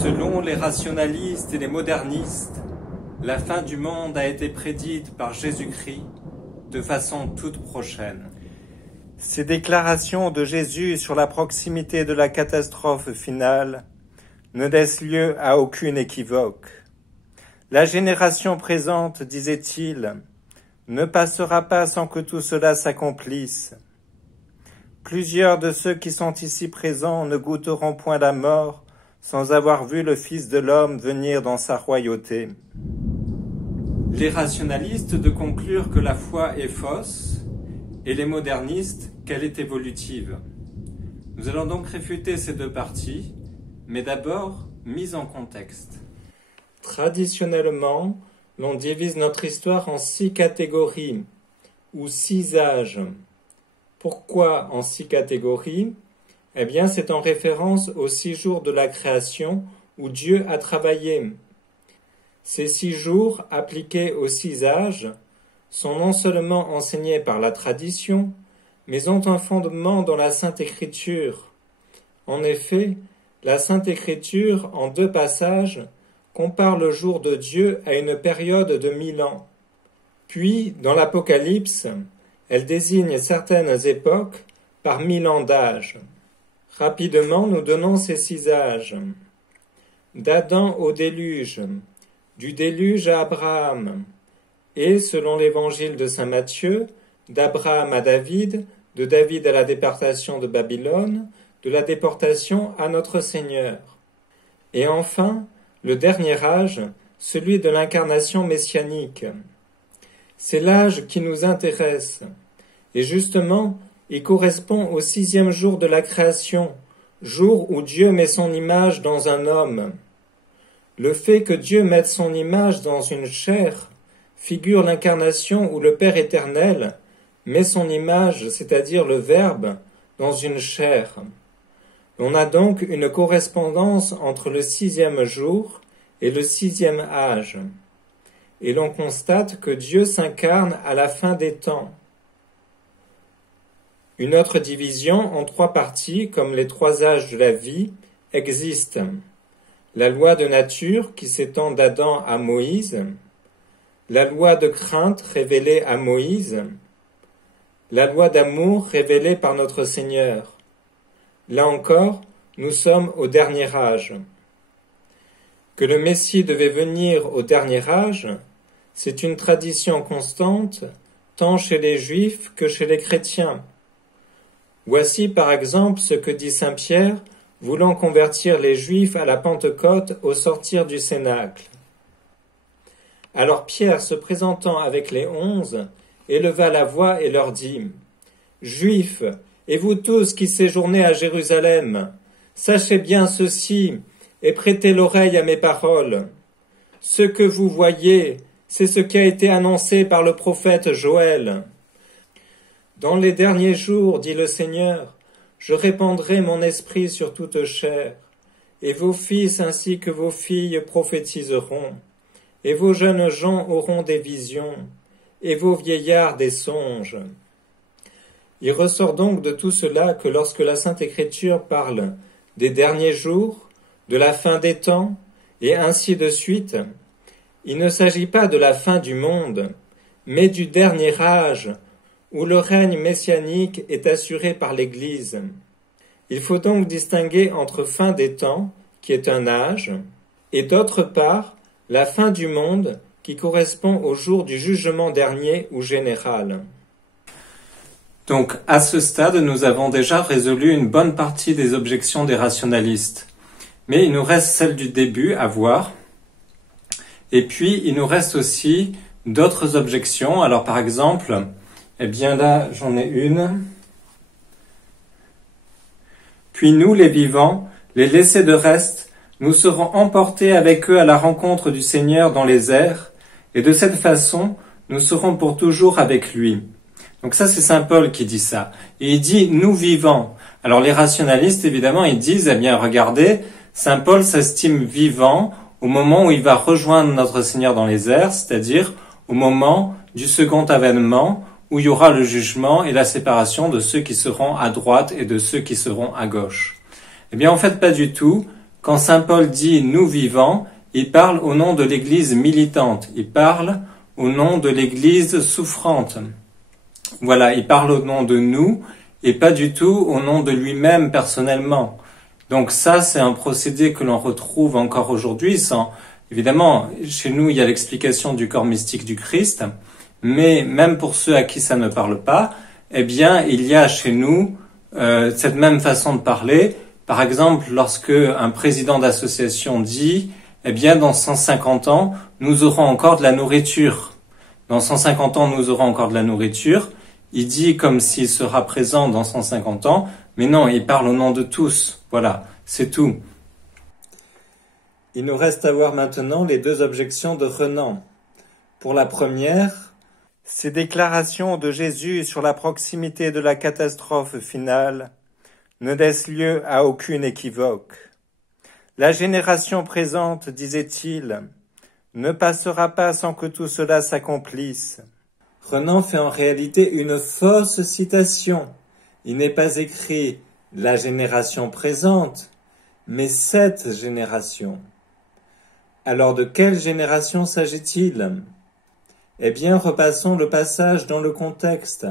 Selon les rationalistes et les modernistes, la fin du monde a été prédite par Jésus-Christ de façon toute prochaine. Ces déclarations de Jésus sur la proximité de la catastrophe finale ne laissent lieu à aucune équivoque. La génération présente, disait-il, ne passera pas sans que tout cela s'accomplisse. Plusieurs de ceux qui sont ici présents ne goûteront point la mort sans avoir vu le Fils de l'homme venir dans sa royauté. Les rationalistes de conclure que la foi est fausse et les modernistes qu'elle est évolutive. Nous allons donc réfuter ces deux parties, mais d'abord mise en contexte. Traditionnellement, l'on divise notre histoire en 6 catégories ou 6 âges. Pourquoi en 6 catégories ? Eh bien, c'est en référence aux 6 jours de la création où Dieu a travaillé. Ces 6 jours, appliqués aux 6 âges, sont non seulement enseignés par la tradition, mais ont un fondement dans la Sainte Écriture. En effet, la Sainte Écriture, en 2 passages, compare le jour de Dieu à une période de 1000 ans. Puis, dans l'Apocalypse, elle désigne certaines époques par 1000 ans d'âge. Rapidement, nous donnons ces 6 âges. D'Adam au déluge, du déluge à Abraham, et, selon l'évangile de saint Matthieu, d'Abraham à David, de David à la déportation de Babylone, de la déportation à notre Seigneur. Et enfin, le dernier âge, celui de l'incarnation messianique. C'est l'âge qui nous intéresse, et justement, il correspond au 6e jour de la création, jour où Dieu met son image dans un homme. Le fait que Dieu mette son image dans une chair figure l'incarnation où le Père éternel met son image, c'est-à-dire le Verbe, dans une chair. On a donc une correspondance entre le 6e jour et le 6e âge. Et l'on constate que Dieu s'incarne à la fin des temps. Une autre division en 3 parties, comme les 3 âges de la vie, existe. La loi de nature qui s'étend d'Adam à Moïse, la loi de crainte révélée à Moïse, la loi d'amour révélée par notre Seigneur. Là encore, nous sommes au dernier âge. Que le Messie devait venir au dernier âge, c'est une tradition constante, tant chez les Juifs que chez les chrétiens. Voici par exemple ce que dit saint Pierre, voulant convertir les Juifs à la Pentecôte au sortir du Cénacle. Alors Pierre, se présentant avec les 11, éleva la voix et leur dit : « Juifs, et vous tous qui séjournez à Jérusalem, sachez bien ceci, et prêtez l'oreille à mes paroles. Ce que vous voyez, c'est ce qui a été annoncé par le prophète Joël. Dans les derniers jours, dit le Seigneur, je répandrai mon esprit sur toute chair, et vos fils ainsi que vos filles prophétiseront, et vos jeunes gens auront des visions, et vos vieillards des songes. » Il ressort donc de tout cela que lorsque la Sainte Écriture parle des derniers jours, de la fin des temps, et ainsi de suite, il ne s'agit pas de la fin du monde, mais du dernier âge, où le règne messianique est assuré par l'Église. Il faut donc distinguer entre fin des temps, qui est un âge, et d'autre part, la fin du monde, qui correspond au jour du jugement dernier ou général. Donc, à ce stade, nous avons déjà résolu une bonne partie des objections des rationalistes. Mais il nous reste celle du début à voir. Et puis, il nous reste aussi d'autres objections. Alors, par exemple, eh bien là, j'en ai une. Puis nous, les vivants, les laissés de reste, nous serons emportés avec eux à la rencontre du Seigneur dans les airs, et de cette façon, nous serons pour toujours avec lui. Donc ça, c'est saint Paul qui dit ça. Et il dit « nous vivants ». Alors les rationalistes, évidemment, ils disent « eh bien, regardez, saint Paul s'estime vivant au moment où il va rejoindre notre Seigneur dans les airs, c'est-à-dire au moment du second avènement, où il y aura le jugement et la séparation de ceux qui seront à droite et de ceux qui seront à gauche. » Eh bien, en fait, pas du tout. Quand saint Paul dit « nous vivants », il parle au nom de l'Église militante, il parle au nom de l'Église souffrante. Voilà, il parle au nom de nous et pas du tout au nom de lui-même personnellement. Donc ça, c'est un procédé que l'on retrouve encore aujourd'hui. Évidemment, chez nous, il y a l'explication du corps mystique du Christ, mais même pour ceux à qui ça ne parle pas, eh bien, il y a chez nous cette même façon de parler. Par exemple, lorsque un président d'association dit « Eh bien, dans 150 ans, nous aurons encore de la nourriture. » Dans 150 ans, nous aurons encore de la nourriture. Il dit comme s'il sera présent dans 150 ans, mais non, il parle au nom de tous. Voilà, c'est tout. Il nous reste à voir maintenant les deux objections de Renan. Pour la première, ces déclarations de Jésus sur la proximité de la catastrophe finale ne laissent lieu à aucune équivoque. La génération présente, disait-il, ne passera pas sans que tout cela s'accomplisse. Renan fait en réalité une fausse citation. Il n'est pas écrit « la génération présente », mais « cette génération ». Alors de quelle génération s'agit-il ? Eh bien, repassons le passage dans le contexte.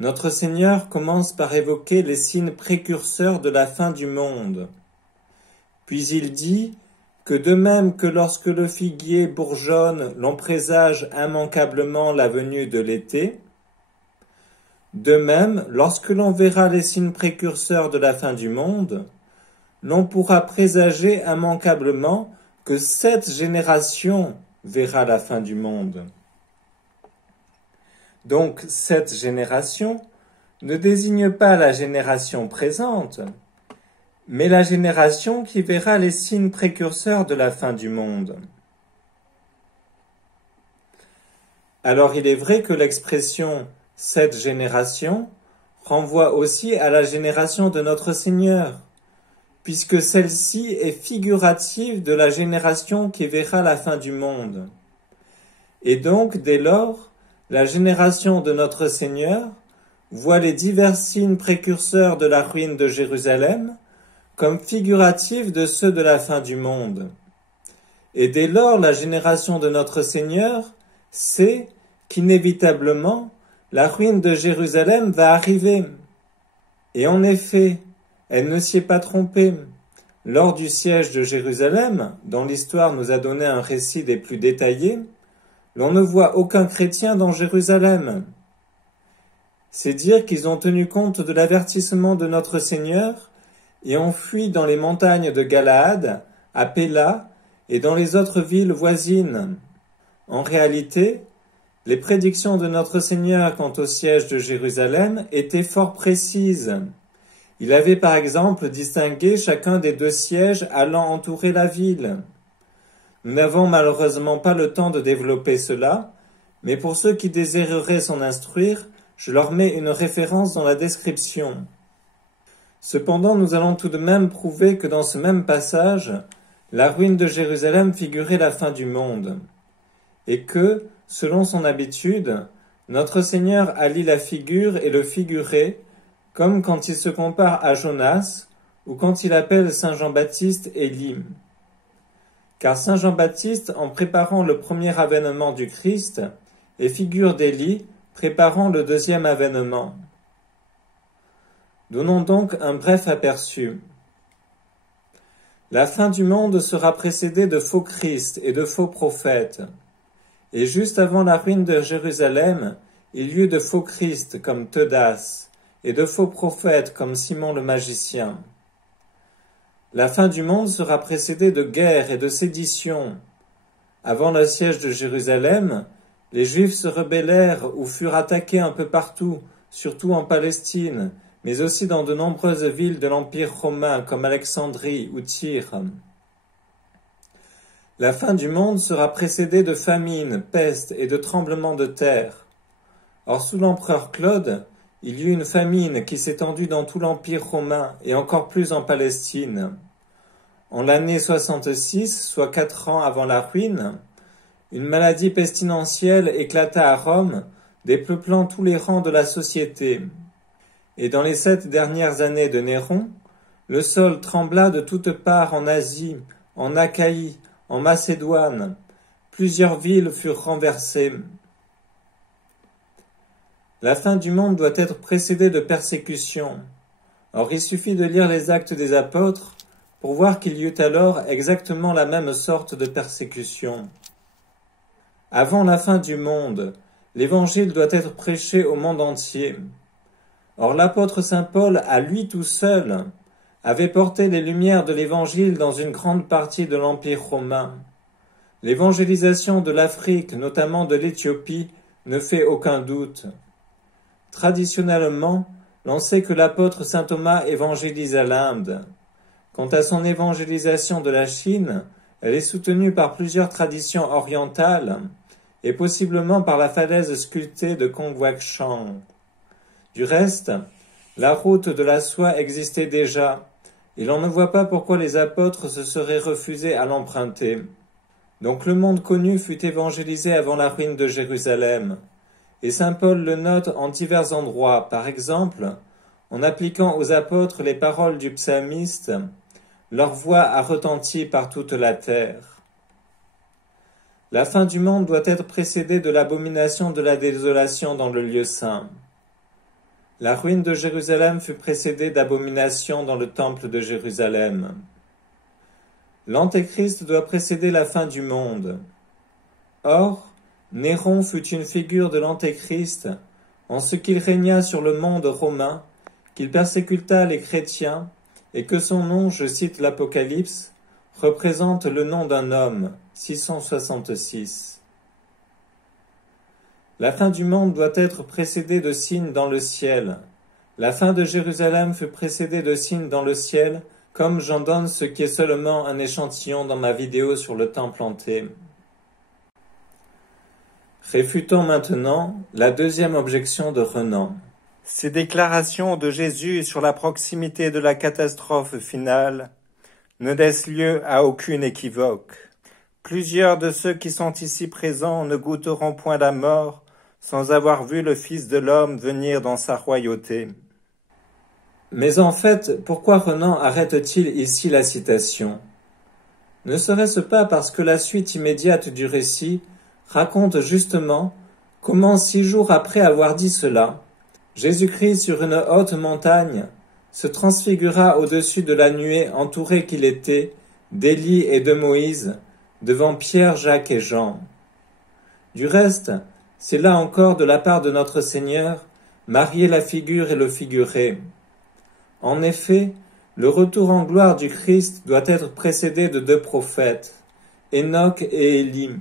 Notre Seigneur commence par évoquer les signes précurseurs de la fin du monde. Puis il dit que de même que lorsque le figuier bourgeonne, l'on présage immanquablement la venue de l'été, de même, lorsque l'on verra les signes précurseurs de la fin du monde, l'on pourra présager immanquablement que cette génération verra la fin du monde. Donc, cette génération ne désigne pas la génération présente, mais la génération qui verra les signes précurseurs de la fin du monde. Alors il est vrai que l'expression « cette génération » renvoie aussi à la génération de notre Seigneur, puisque celle-ci est figurative de la génération qui verra la fin du monde. Et donc, dès lors, la génération de notre Seigneur voit les divers signes précurseurs de la ruine de Jérusalem comme figuratifs de ceux de la fin du monde. Et dès lors, la génération de notre Seigneur sait qu'inévitablement, la ruine de Jérusalem va arriver. Et en effet, elle ne s'y est pas trompée. Lors du siège de Jérusalem, dont l'histoire nous a donné un récit des plus détaillés, l'on ne voit aucun chrétien dans Jérusalem. C'est dire qu'ils ont tenu compte de l'avertissement de notre Seigneur et ont fui dans les montagnes de Galaad, à Péla et dans les autres villes voisines. En réalité, les prédictions de notre Seigneur quant au siège de Jérusalem étaient fort précises. Il avait par exemple distingué chacun des 2 sièges allant entourer la ville. Nous n'avons malheureusement pas le temps de développer cela, mais pour ceux qui désireraient s'en instruire, je leur mets une référence dans la description. Cependant, nous allons tout de même prouver que dans ce même passage, la ruine de Jérusalem figurait la fin du monde, et que, selon son habitude, notre Seigneur allie la figure et le figuré, comme quand il se compare à Jonas, ou quand il appelle saint Jean-Baptiste Élie. Car saint Jean-Baptiste, en préparant le premier avènement du Christ, est figure d'Élie, préparant le deuxième avènement. Donnons donc un bref aperçu. La fin du monde sera précédée de faux Christ et de faux prophètes. Et juste avant la ruine de Jérusalem, il y eut de faux Christ comme Teudas, et de faux prophètes comme Simon le magicien. La fin du monde sera précédée de guerres et de séditions. Avant le siège de Jérusalem, les Juifs se rebellèrent ou furent attaqués un peu partout, surtout en Palestine, mais aussi dans de nombreuses villes de l'Empire romain comme Alexandrie ou Tyr. La fin du monde sera précédée de famines, pestes et de tremblements de terre. Or, sous l'empereur Claude, il y eut une famine qui s'étendit dans tout l'Empire romain et encore plus en Palestine. En l'année 66, soit 4 ans avant la ruine, une maladie pestilentielle éclata à Rome, dépeuplant tous les rangs de la société. Et dans les 7 dernières années de Néron, Le sol trembla de toutes parts en Asie, en Achaïe, en Macédoine. Plusieurs villes furent renversées. La fin du monde doit être précédée de persécutions. Or, il suffit de lire les Actes des Apôtres pour voir qu'il y eut alors exactement la même sorte de persécution. Avant la fin du monde, l'Évangile doit être prêché au monde entier. Or, l'apôtre saint Paul, à lui tout seul, avait porté les lumières de l'Évangile dans une grande partie de l'Empire romain. L'évangélisation de l'Afrique, notamment de l'Éthiopie, ne fait aucun doute. Traditionnellement, l'on sait que l'apôtre saint Thomas évangélisa l'Inde. Quant à son évangélisation de la Chine, elle est soutenue par plusieurs traditions orientales et possiblement par la falaise sculptée de Kongwakchang. Du reste, la route de la soie existait déjà, et l'on ne voit pas pourquoi les apôtres se seraient refusés à l'emprunter. Donc le monde connu fut évangélisé avant la ruine de Jérusalem, et saint Paul le note en divers endroits, par exemple, en appliquant aux apôtres les paroles du psalmiste, « Leur voix a retenti par toute la terre ». La fin du monde doit être précédée de l'abomination de la désolation dans le lieu saint. La ruine de Jérusalem fut précédée d'abominations dans le temple de Jérusalem. L'Antéchrist doit précéder la fin du monde. Or, Néron fut une figure de l'Antéchrist en ce qu'il régna sur le monde romain, qu'il persécuta les chrétiens et que son nom, je cite l'Apocalypse, représente le nom d'un homme, 666. La fin du monde doit être précédée de signes dans le ciel. La fin de Jérusalem fut précédée de signes dans le ciel, comme j'en donne ce qui est seulement un échantillon dans ma vidéo sur le temple hanté. Réfutons maintenant la deuxième objection de Renan. Ces déclarations de Jésus sur la proximité de la catastrophe finale ne laissent lieu à aucune équivoque. Plusieurs de ceux qui sont ici présents ne goûteront point la mort sans avoir vu le Fils de l'homme venir dans sa royauté. Mais en fait, pourquoi Renan arrête-t-il ici la citation? Ne serait-ce pas parce que la suite immédiate du récit raconte justement comment 6 jours après avoir dit cela, Jésus-Christ sur une haute montagne se transfigura au-dessus de la nuée entouré qu'il était d'Élie et de Moïse, devant Pierre, Jacques et Jean. Du reste, c'est là encore de la part de notre Seigneur, marier la figure et le figuré. En effet, le retour en gloire du Christ doit être précédé de 2 prophètes, Enoch et Élie.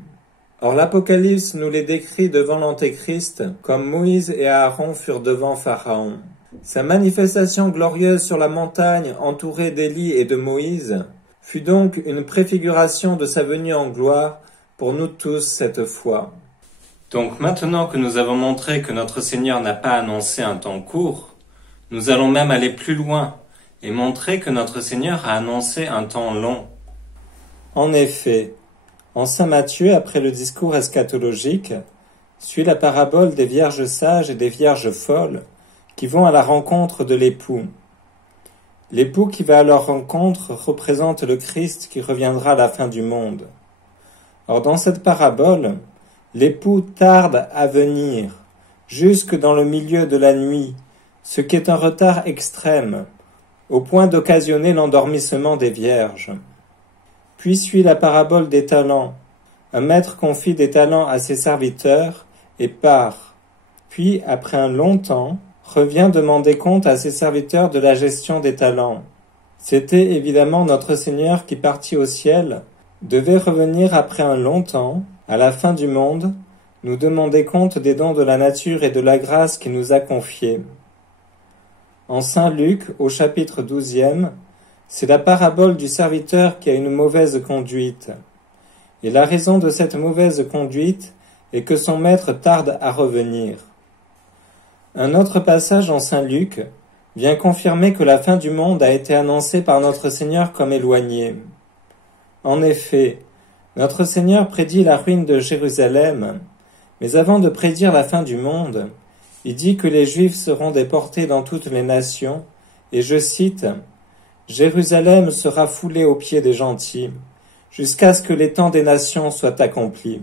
Or l'Apocalypse nous les décrit devant l'Antéchrist, comme Moïse et Aaron furent devant Pharaon. Sa manifestation glorieuse sur la montagne entourée d'Élie et de Moïse fut donc une préfiguration de sa venue en gloire pour nous tous cette fois. Donc maintenant que nous avons montré que notre Seigneur n'a pas annoncé un temps court, nous allons même aller plus loin et montrer que notre Seigneur a annoncé un temps long. En effet, en saint Matthieu, après le discours eschatologique, suit la parabole des vierges sages et des vierges folles qui vont à la rencontre de l'époux. L'époux qui va à leur rencontre représente le Christ qui reviendra à la fin du monde. Or dans cette parabole, l'époux tarde à venir, jusque dans le milieu de la nuit, ce qui est un retard extrême, au point d'occasionner l'endormissement des vierges. Puis suit la parabole des talents. Un maître confie des talents à ses serviteurs et part. Puis, après un long temps, revient demander compte à ses serviteurs de la gestion des talents. C'était évidemment notre Seigneur qui partit au ciel, devait revenir après un long temps, à la fin du monde, nous demander compte des dons de la nature et de la grâce qu'il nous a confiés. En saint Luc, au chapitre 12e, c'est la parabole du serviteur qui a une mauvaise conduite. Et la raison de cette mauvaise conduite est que son maître tarde à revenir. Un autre passage en saint Luc vient confirmer que la fin du monde a été annoncée par notre Seigneur comme éloignée. En effet, notre Seigneur prédit la ruine de Jérusalem, mais avant de prédire la fin du monde, il dit que les Juifs seront déportés dans toutes les nations, et je cite, Jérusalem sera foulée aux pieds des gentils, jusqu'à ce que les temps des nations soient accomplis.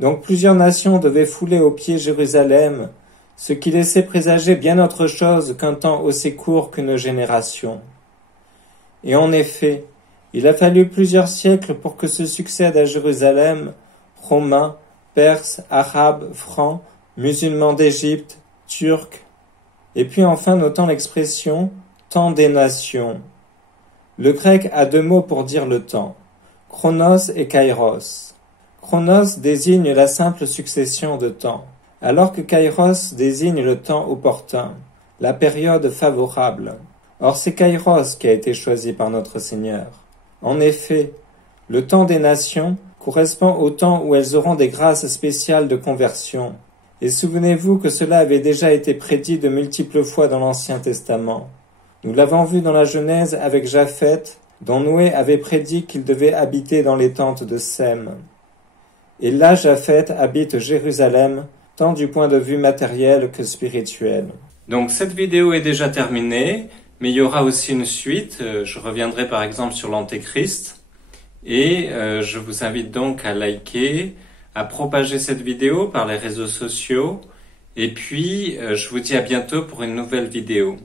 Donc plusieurs nations devaient fouler aux pieds Jérusalem, ce qui laissait présager bien autre chose qu'un temps aussi court qu'une génération. Et en effet, il a fallu plusieurs siècles pour que se succèdent à Jérusalem Romains, Perses, Arabes, Francs, musulmans d'Égypte, Turcs, et puis enfin notons l'expression « temps des nations ». Le grec a deux mots pour dire le temps, chronos et kairos. Chronos désigne la simple succession de temps, alors que kairos désigne le temps opportun, la période favorable. Or c'est kairos qui a été choisi par notre Seigneur. En effet, le temps des nations correspond au temps où elles auront des grâces spéciales de conversion. Et souvenez-vous que cela avait déjà été prédit de multiples fois dans l'Ancien Testament. Nous l'avons vu dans la Genèse avec Japheth, dont Noé avait prédit qu'il devait habiter dans les tentes de Sem. Et là, Japheth habite Jérusalem, tant du point de vue matériel que spirituel. Donc cette vidéo est déjà terminée, mais il y aura aussi une suite. Je reviendrai par exemple sur l'Antéchrist. Et je vous invite donc à liker, à propager cette vidéo par les réseaux sociaux. Et puis, je vous dis à bientôt pour une nouvelle vidéo.